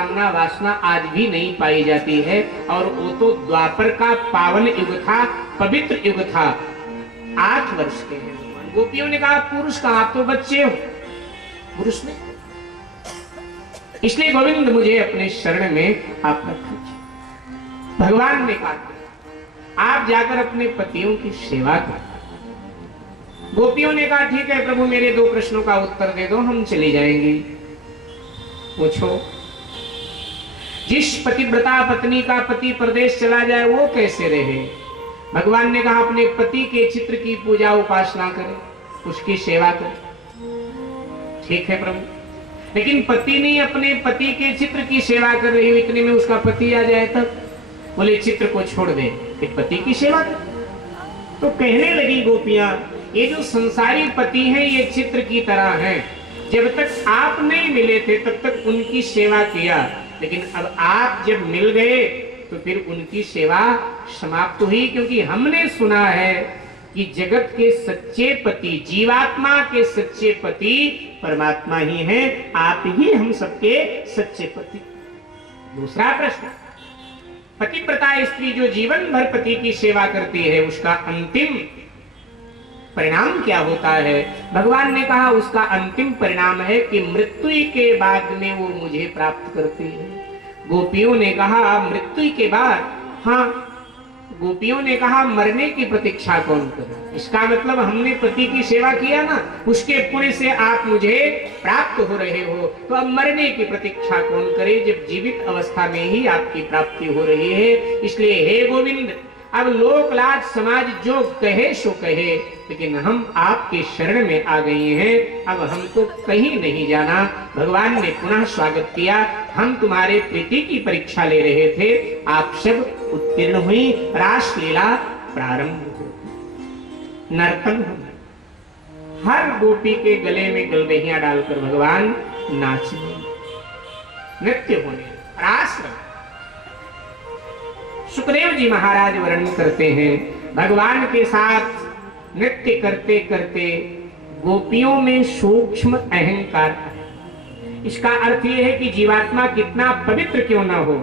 कामना वासना आज भी नहीं पाई जाती है। और वो तो द्वापर का पावन युग था, पवित्र युग था। 8 वर्ष के हैं भगवान। गोपियों ने कहा पुरुष कहां, आप तो बच्चे हो, पुरुष में, इसलिए गोविंद मुझे अपने शरण में आप रखिए। भगवान ने कहा आप जाकर अपने पतियों की सेवा करें। गोपियों ने कहा ठीक है प्रभु, मेरे 2 प्रश्नों का उत्तर दे दो, हम चली जाएंगी। पूछो। जिस पतिव्रता पत्नी का पति प्रदेश चला जाए वो कैसे रहे? भगवान ने कहा अपने पति के चित्र की पूजा उपासना करे, उसकी सेवा करे। ठीक है प्रभु, लेकिन पति नहीं अपने पति के चित्र की सेवा कर रही हो, इतने में उसका पति आ जाए तब? बोले चित्र को छोड़ दे, फिर पति की सेवा कर। तो कहने लगी गोपियां ये जो संसारी पति हैं ये चित्र की तरह हैं, जब तक आप नहीं मिले थे तब तक उनकी सेवा किया, लेकिन अब आप जब मिल गए तो फिर उनकी सेवा समाप्त हुई। क्योंकि हमने सुना है कि जगत के सच्चे पति, जीवात्मा के सच्चे पति परमात्मा ही हैं, आप ही हम सबके सच्चे पति। दूसरा प्रश्न, पतिव्रता स्त्री जो जीवन भर पति की सेवा करती है उसका अंतिम परिणाम क्या होता है? भगवान ने कहा उसका अंतिम परिणाम है कि मृत्यु के बाद में वो मुझे प्राप्त करती है। गोपियों ने कहा मृत्यु के बाद? हाँ। गोपियों ने कहा मरने की प्रतीक्षा कौन करे? इसका मतलब हमने पति की सेवा किया ना, उसके पुण्य से आप मुझे प्राप्त हो रहे हो, तो अब मरने की प्रतीक्षा कौन करे जब जीवित अवस्था में ही आपकी प्राप्ति हो रही है। इसलिए हे गोविंद, अब लोक लाज समाज जो कहे सो कहे, लेकिन हम आपके शरण में आ गए हैं, अब हमको कहीं नहीं जाना। भगवान ने पुनः स्वागत किया। हम तुम्हारे प्रीति की परीक्षा ले रहे थे, आप सब उत्तीर्ण हुई। रासलीला प्रारंभ हुई, नर्तन हुआ। हर गोपी के गले में गलबहियां डालकर भगवान नाचने, नृत्य होने, रास। सुखदेव जी महाराज वर्णन करते हैं भगवान के साथ नृत्य करते करते गोपियों में सूक्ष्म अहंकार है। इसका अर्थ यह है कि जीवात्मा कितना पवित्र क्यों ना हो,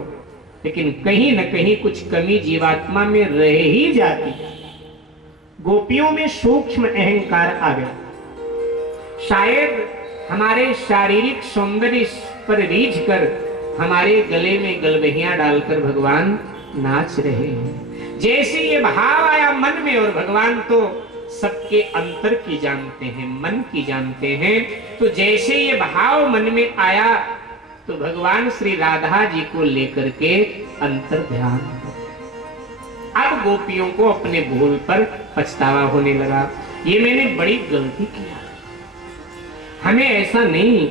लेकिन कहीं न कहीं कुछ कमी जीवात्मा में रह ही जाती है। गोपियों में सूक्ष्म अहंकार आ गया। शायद हमारे शारीरिक सौंदर्य पर रीझ कर हमारे गले में गलबहियां डालकर भगवान नाच रहे हैं। जैसे ये भाव आया मन में, और भगवान तो सबके अंतर की जानते हैं, मन की जानते हैं, तो जैसे ये भाव मन में आया तो भगवान श्री राधा जी को लेकर के अंतर ध्यान। अब गोपियों को अपने भूल पर पछतावा होने लगा, ये मैंने बड़ी गलती किया, हमें ऐसा नहीं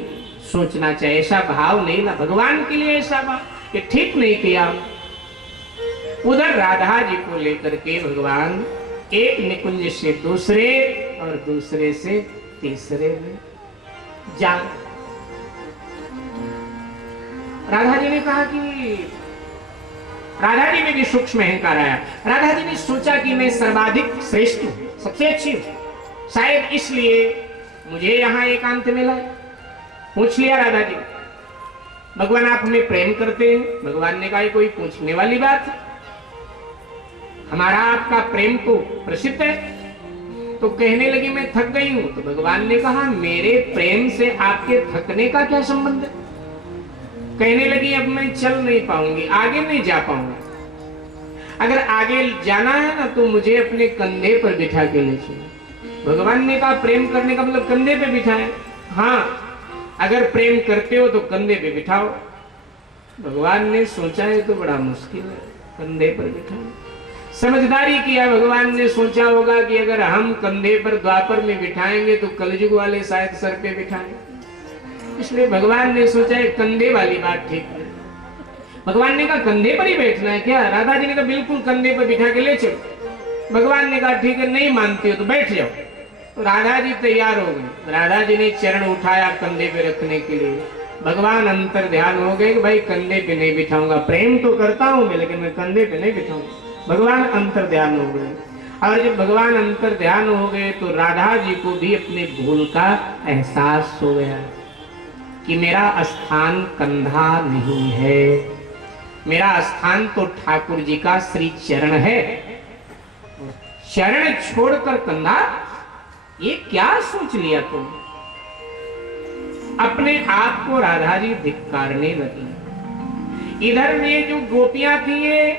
सोचना चाहिए, ऐसा भाव नहीं ना, भगवान के लिए ऐसा भाव, ये ठीक नहीं किया। उधर राधा जी को लेकर के भगवान एक निकुंज से दूसरे और दूसरे से तीसरे में जा। राधा जी ने कहा कि राधा जी में भी सूक्ष्म अहंकार आया। राधा जी ने सोचा कि मैं सर्वाधिक श्रेष्ठ हूं, सबसे अच्छी हूं, शायद इसलिए मुझे यहां एकांत मिला। पूछ लिया राधा जी, भगवान आप हमें प्रेम करते हैं? भगवान ने कहा कोई पूछने वाली बात है, हमारा आपका प्रेम तो प्रसिद्ध है। तो कहने लगी मैं थक गई हूं। तो भगवान ने कहा मेरे प्रेम से आपके थकने का क्या संबंध है? कहने लगी अब मैं चल नहीं पाऊंगी, आगे नहीं जा पाऊंगी, अगर आगे जाना है ना तो मुझे अपने कंधे पर बिठा के ले चलो। भगवान ने कहा प्रेम करने का मतलब कंधे पे बिठाए? हाँ, अगर प्रेम करते हो तो कंधे पे बिठाओ। भगवान ने सोचा है तो बड़ा मुश्किल है, कंधे पर बिठाओ। समझदारी किया भगवान ने, सोचा होगा कि अगर हम कंधे पर द्वापर में बिठाएंगे तो कलयुग वाले शायद सर पे बिठाएंगे, इसलिए भगवान ने सोचा है कंधे वाली बात ठीक है। भगवान ने कहा कंधे पर ही बैठना है क्या? राधा जी ने कहा बिल्कुल कंधे पर बिठा के ले चलो। भगवान ने कहा ठीक है, नहीं मानती हो तो बैठ जाओ। तो राधा जी तैयार हो गई। राधा जी ने चरण उठाया कंधे पे रखने के लिए। भगवान अंतर ध्यान हो गए कि भाई कंधे पे नहीं बिठाऊंगा, प्रेम तो करता हूं मैं लेकिन मैं कंधे पे नहीं बिठाऊंगा। भगवान अंतर ध्यान हो गए, और जब भगवान अंतर ध्यान हो गए तो राधा जी को भी अपने भूल का एहसास हो गया। कि मेरा स्थान कंधा नहीं है, मेरा स्थान तो ठाकुर जी का श्री चरण है। चरण छोड़कर कंधा, ये क्या सोच लिया तुम? अपने आप को राधा जी धिक्कारने लगी। इधर में जो गोपियां थी ये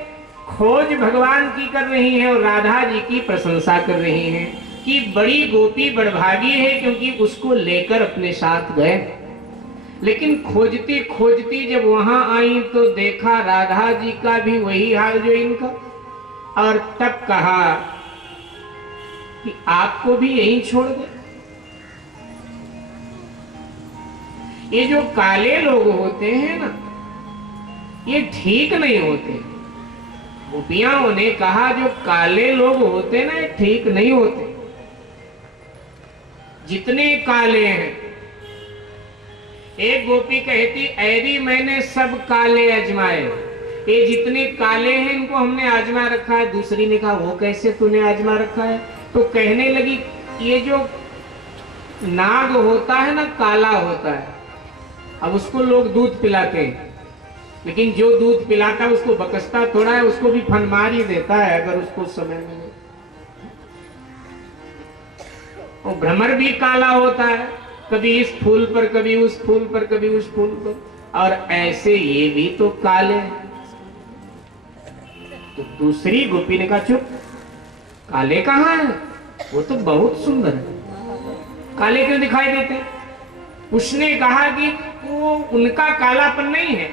खोज भगवान की कर रही हैं और राधा जी की प्रशंसा कर रही हैं कि बड़ी गोपी बड़भागी है क्योंकि उसको लेकर अपने साथ गए। लेकिन खोजती खोजती जब वहां आई तो देखा राधा जी का भी वही हाल जो इनका, और तब कहा कि आपको भी यहीं छोड़ दे। ये जो काले लोग होते हैं ना, ये ठीक नहीं होते। गोपियां ने कहा जो काले लोग होते ना, ये ठीक नहीं होते। जितने काले हैं, एक गोपी कहती ऐरी मैंने सब काले आजमाए, ये जितने काले हैं इनको हमने आजमा रखा है। दूसरी ने कहा वो कैसे तूने आजमा रखा है? तो कहने लगी ये जो नाग होता है ना, काला होता है। अब उसको लोग दूध पिलाते हैं, लेकिन जो दूध पिलाता है उसको बकसता थोड़ा है, उसको भी फनमार ही देता है अगर उसको समय मिले। और भ्रमर भी काला होता है, कभी इस फूल पर, कभी उस फूल पर, कभी उस फूल पर, और ऐसे ये भी तो काले हैं। तो दूसरी गोपी ने कहा चुप, काले कहाँ है? वो तो बहुत सुंदर है, काले क्यों दिखाई देते? उसने कहा कि वो उनका कालापन नहीं है,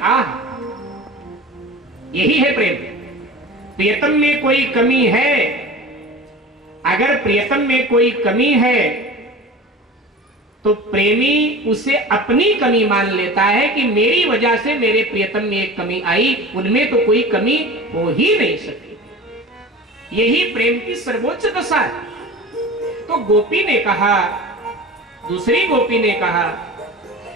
यही है प्रेम। प्रियतम में कोई कमी है, अगर प्रियतम में कोई कमी है तो प्रेमी उसे अपनी कमी मान लेता है कि मेरी वजह से मेरे प्रियतम में एक कमी आई, उनमें तो कोई कमी हो ही नहीं सकती। यही प्रेम की सर्वोच्च दशा है। तो गोपी ने कहा, दूसरी गोपी ने कहा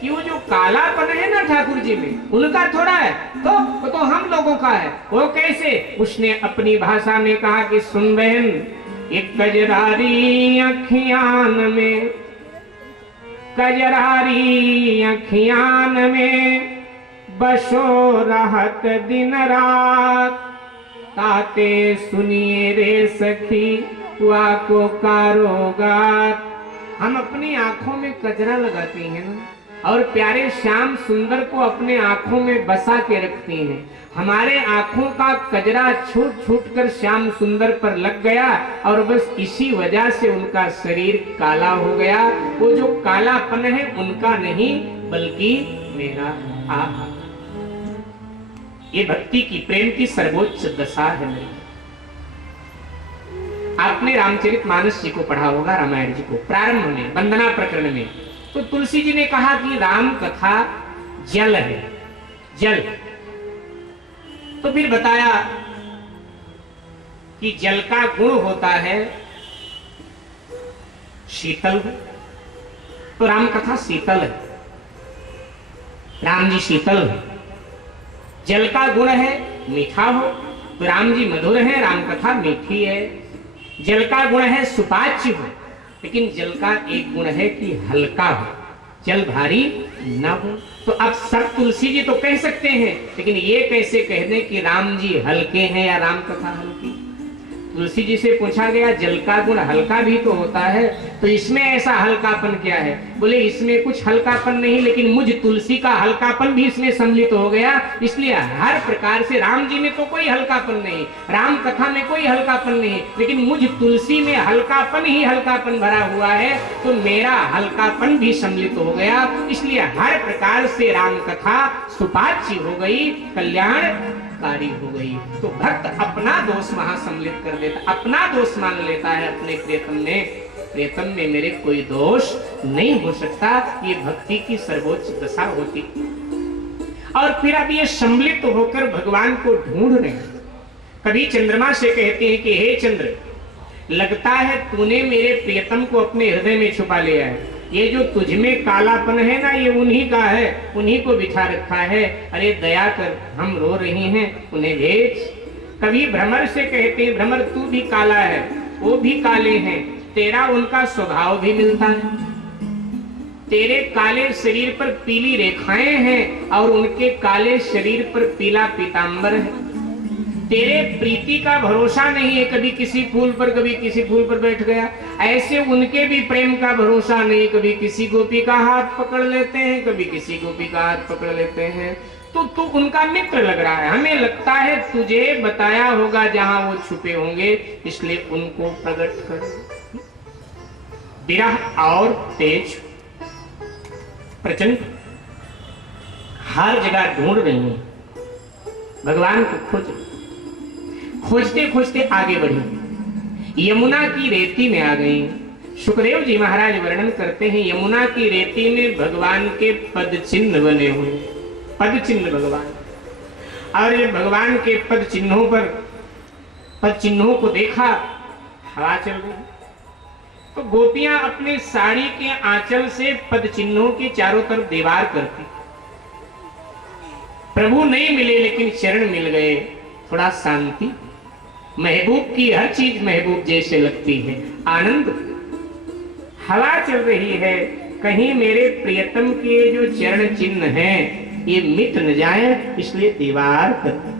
कि वो जो कालापन है ना ठाकुर जी में, उनका थोड़ा है, तो हम लोगों का है। वो कैसे? उसने अपनी भाषा में कहा कि सुन बहन, एक कजरारी अखियान में, कजरारी अखियान में बसो रहत दिन रात, ताते सुनिए रे सखी हुआ को कारोगार। हम अपनी आंखों में कजरा लगाती हैं ना, और प्यारे श्याम सुंदर को अपने आंखों में बसा के रखती हैं। हमारे आंखों का कजरा छूट छूट कर श्याम सुंदर पर लग गया और बस इसी वजह से उनका शरीर काला हो गया। वो जो कालापन है उनका नहीं बल्कि मेरा। आहा, ये भक्ति की, प्रेम की सर्वोच्च दशा है मेरी। आपने रामचरितमानस जी को पढ़ा होगा, रामायण जी को, प्रारंभ में वंदना प्रकरण में तो तुलसी जी ने कहा कि राम कथा जल है, जल। तो फिर बताया कि जल का गुण होता है शीतल, तो राम कथा शीतल है, राम जी शीतल है। जल का गुण है मीठा हो, तो राम जी मधुर है, राम कथा मीठी है। जल का गुण है सुपाच्य हो, लेकिन जल का एक गुण है कि हल्का हो, जल भारी न हो। तो अब सब तुलसी जी तो कह सकते हैं, लेकिन ये कैसे कह दें कि राम जी हल्के हैं या राम कथा हल्की? तुलसी जी से पूछा गया जल का गुण हल्का भी तो होता है, तो इसमें ऐसा हल्कापन क्या है? बोले इसमें कुछ हल्कापन नहीं, लेकिन मुझ तुलसी का हल्कापन भी इसमें सम्मिलित हो गया, इसलिए हर प्रकार से राम जी में तो कोई हल्कापन नहीं, राम कथा में कोई हल्कापन नहीं, लेकिन मुझ तुलसी में हल्कापन ही हल्कापन भरा हुआ है, तो मेरा हल्कापन भी सम्मिलित हो गया। इसलिए हर प्रकार से राम कथा सुपाच्य हो गई, कल्याणकारी हो गई। तो भक्त अपना दोष वहां सम्मिलित कर लेता, अपना दोष मान लेता है अपने प्रियतम में। प्रियतम में मेरे कोई दोष नहीं हो सकता, ये भक्ति की सर्वोच्च दशा होती। और फिर अब ये सम्मिलित होकर भगवान को ढूंढ रहे हैं। कभी चंद्रमा से कहते हैं कि हे चंद्र, लगता है तूने मेरे प्रियतम को अपने हृदय में छुपा लिया है, ये जो तुझ में कालापन है ना, ये उन्हीं का है, उन्हीं को बिठा रखा है, अरे दया कर, हम रो रही हैं, उन्हें भेज। कभी भ्रमर से कहते हैं भ्रमर तू भी काला है, वो भी काले हैं, तेरा उनका स्वभाव भी मिलता है। तेरे काले शरीर पर पीली रेखाएं हैं और उनके काले शरीर पर पीला पीतांबर है। तेरे प्रीति का भरोसा नहीं है, कभी किसी फूल पर कभी किसी फूल पर बैठ गया, ऐसे उनके भी प्रेम का भरोसा नहीं, कभी किसी गोपी का हाथ पकड़ लेते हैं, कभी किसी गोपी का हाथ पकड़ लेते हैं। तो तू उनका मित्र लग रहा है, हमें लगता है तुझे बताया होगा जहां वो छुपे होंगे, इसलिए उनको प्रकट कर। विरह और तेज प्रचंड हर जगह ढूंढ रही है, भगवान को खोजते खोजते आगे बढ़ी, यमुना की रेती में आ गई। सुखदेव जी महाराज वर्णन करते हैं, यमुना की रेती में भगवान के पद चिन्ह बने हुए, पद चिन्ह भगवान, और ये भगवान के पद चिन्हों पर, पद चिन्हों को देखा, हवा चल रही, तो गोपियां अपने साड़ी के आंचल से पद चिन्हों के चारों तरफ दीवार करती। प्रभु नहीं मिले लेकिन चरण मिल गए, थोड़ा शांति, महबूब की हर चीज महबूब जैसे लगती है, आनंद। हवा चल रही है, कहीं मेरे प्रियतम के जो चरण चिन्ह हैं ये मिट न जाए, इसलिए दीवार करती।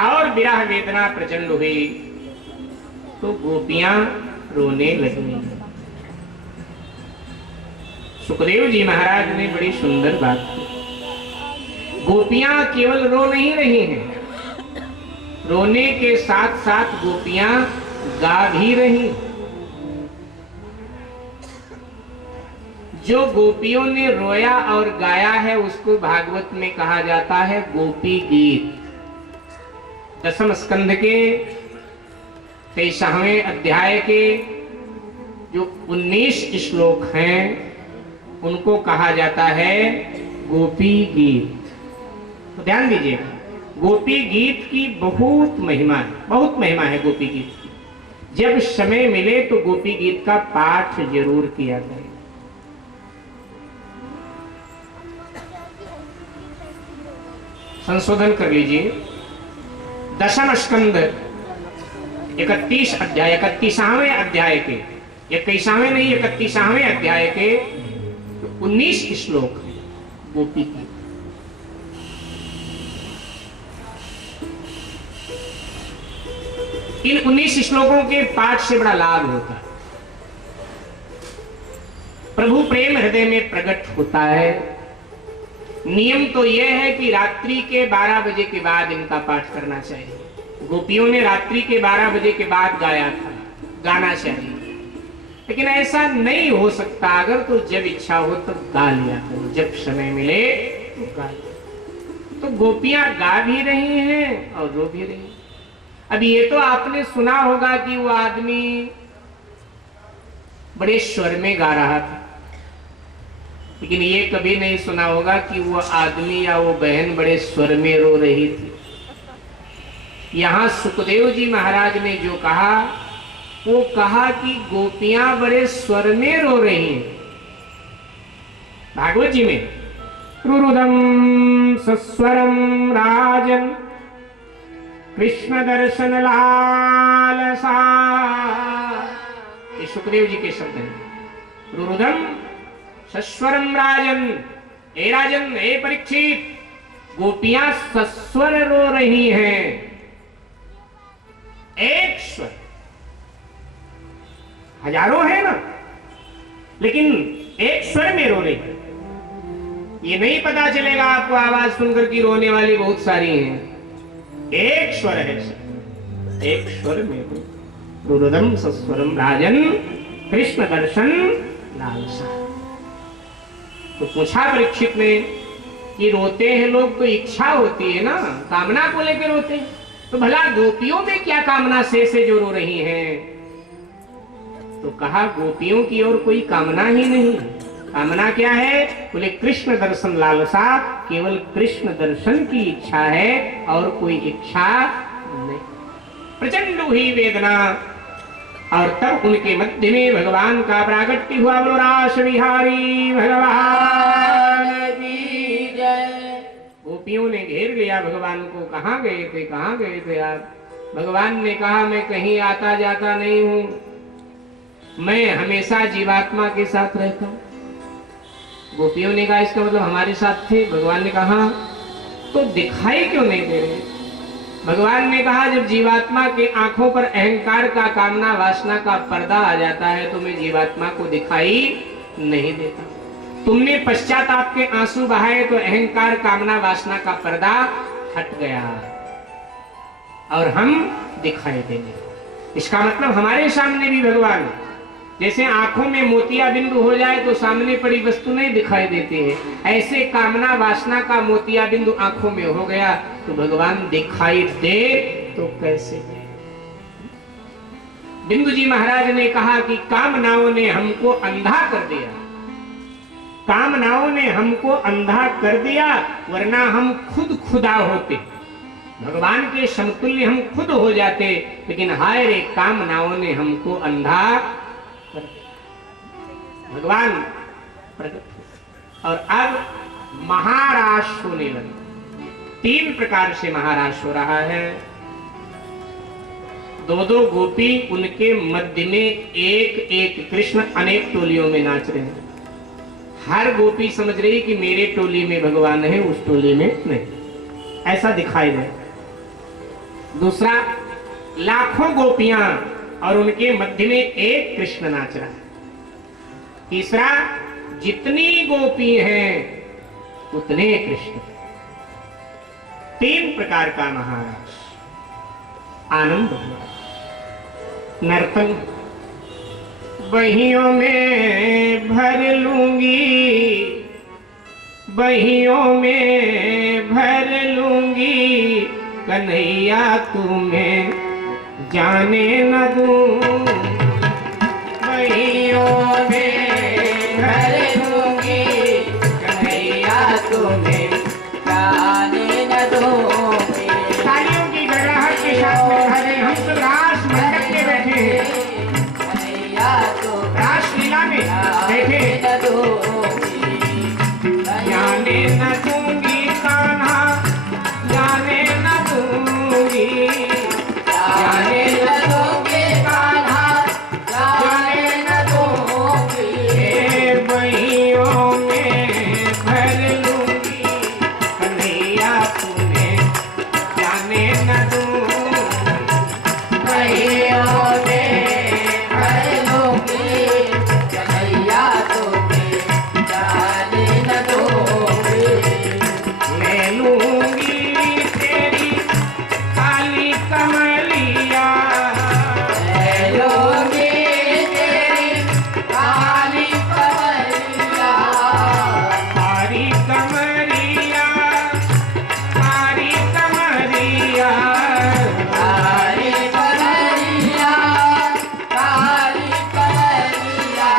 और विरह वेदना प्रचंड हुई तो गोपियां रोने लगी। सुखदेव जी महाराज ने बड़ी सुंदर बात की, गोपियां केवल रो नहीं रही हैं, रोने के साथ साथ गोपियां गा भी रही। जो गोपियों ने रोया और गाया है उसको भागवत में कहा जाता है गोपी गीत। दसम स्कंध के 23वें अध्याय के जो 19 श्लोक हैं उनको कहा जाता है गोपी गीत। तो ध्यान दीजिएगा, गोपी गीत की बहुत महिमा है गोपी गीत की। जब समय मिले तो गोपी गीत का पाठ जरूर किया जाए। संशोधन कर लीजिए, दशम स्कंद 31 अध्याय, 31वें अध्याय के, 21वें नहीं 31वें अध्याय के 19 श्लोक है गोपी की। इन 19 श्लोकों के पाठ से बड़ा लाभ होता है। प्रभु प्रेम हृदय में प्रकट होता है। नियम तो यह है कि रात्रि के 12 बजे के बाद इनका पाठ करना चाहिए। गोपियों ने रात्रि के 12 बजे के बाद गाया था, गाना चाहिए, लेकिन ऐसा नहीं हो सकता। अगर तो जब इच्छा हो तब गा लिया करो, जब समय मिले तो गा लिया। तो गोपियां गा भी रही हैं और रो भी रही हैं। अब ये तो आपने सुना होगा कि वो आदमी बड़े स्वर में गा रहा था, लेकिन ये कभी नहीं सुना होगा कि वो आदमी या वो बहन बड़े स्वर में रो रही थी। यहां सुखदेव जी महाराज ने जो कहा वो कहा कि गोपियां बड़े स्वर में रो रही हैं। भागवत जी में रुरुदम सस्वरम राजन कृष्ण दर्शन लालसा, ये सुखदेव जी के शब्द हैं। रुरुदम सस्वरम राजन, हे राजन, हे परीक्षित, गोपियां सस्वर रो रही हैं, एक स्वर। हजारों है ना, लेकिन एक स्वर में रो रही। ये नहीं पता चलेगा आपको आवाज सुनकर की रोने वाली बहुत सारी हैं, एक स्वर है, एक स्वर में रुरुदम सस्वरम राजन कृष्ण दर्शन लालसा। तो पूछा परीक्षित ने कि रोते हैं लोग तो इच्छा होती है ना, कामना को लेकर रोते हैं, तो भला गोपियों में क्या कामना से जो रो रही हैं? तो कहा गोपियों की और कोई कामना ही नहीं। कामना क्या है? बोले कृष्ण दर्शन लालसा, केवल कृष्ण दर्शन की इच्छा है और कोई इच्छा नहीं। प्रचंड हुई वेदना और तब उनके मध्य में भगवान का प्रागट्य हुआ। बोलो रास बिहारी भगवान की जय। गोपियों ने घेर लिया भगवान को, कहाँ गए थे, कहाँ गए थे आप? भगवान ने कहा मैं कहीं आता जाता नहीं हूँ, मैं हमेशा जीवात्मा के साथ रहता हूं। गोपियों ने कहा इसका मतलब हमारे साथ थे। भगवान ने कहा तो दिखाई क्यों नहीं दे रहे? भगवान ने कहा जब जीवात्मा के आंखों पर अहंकार का, कामना वासना का पर्दा आ जाता है तो मैं जीवात्मा को दिखाई नहीं देता। तुमने पश्चाताप के आंसू बहाए तो अहंकार, कामना वासना का पर्दा हट गया और हम दिखाई देने। इसका मतलब हमारे सामने भी भगवान, जैसे आंखों में मोतिया बिंदु हो जाए तो सामने पड़ी वस्तु नहीं दिखाई देती है, ऐसे कामना वासना का मोतिया बिंदु आंखों में हो गया तो भगवान दिखाई दे तो कैसे दे? बिंदु जी महाराज ने कहा कि कामनाओं ने हमको अंधा कर दिया, कामनाओं ने हमको अंधा कर दिया, वरना हम खुद खुदा होते, भगवान के समतुल्य हम खुद हो जाते, लेकिन हाय रे कामनाओं ने हमको अंधा कर दिया। भगवान प्रकट और अब महाराज होने लगे। 3 प्रकार से महाराज हो रहा है। 2-2 गोपी उनके मध्य में एक एक कृष्ण अनेक टोलियों में नाच रहे हैं। हर गोपी समझ रही कि मेरे टोली में भगवान है, उस टोली में नहीं, ऐसा दिखाई दे। दूसरा, लाखों गोपियां और उनके मध्य में एक कृष्ण नाच रहा है। तीसरा, जितनी गोपी हैं उतने कृष्ण। 3 प्रकार का महाराज आनंद हुआ। नर्तन बहियों में भर लूंगी, बहियों में भर लूंगी, कन्हैया तुम्हें जाने न दूं, बहियों में भर लूंगी, कन्हैया तुम्हें जाने न दूं। तालियों की गड़गड़ाहट के साथ में भरे हम तो रास मंडप में बैठे हैं, कन्हैया तो रासलीला में बैठे, जाने न दूंगी कान्हा, जाने न दूंगी, जाने न दूंगी कान्हा, जाने न दूंगी, बहियों में भर लूंगी, कन्हैया तुम्हें जाने न दूंगी, बहियों में भर लूंगी, कन्हैया तुम्हें जाने न दूंगी। ले लूंगी तेरी काली कमलिया, ले लूंगी तेरी काली कमलिया, काली कमरिया, काली कमरिया, काली कमरिया, काली कमरिया,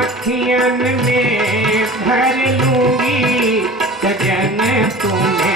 अखियन में भर लूंगी सजन तुम्हें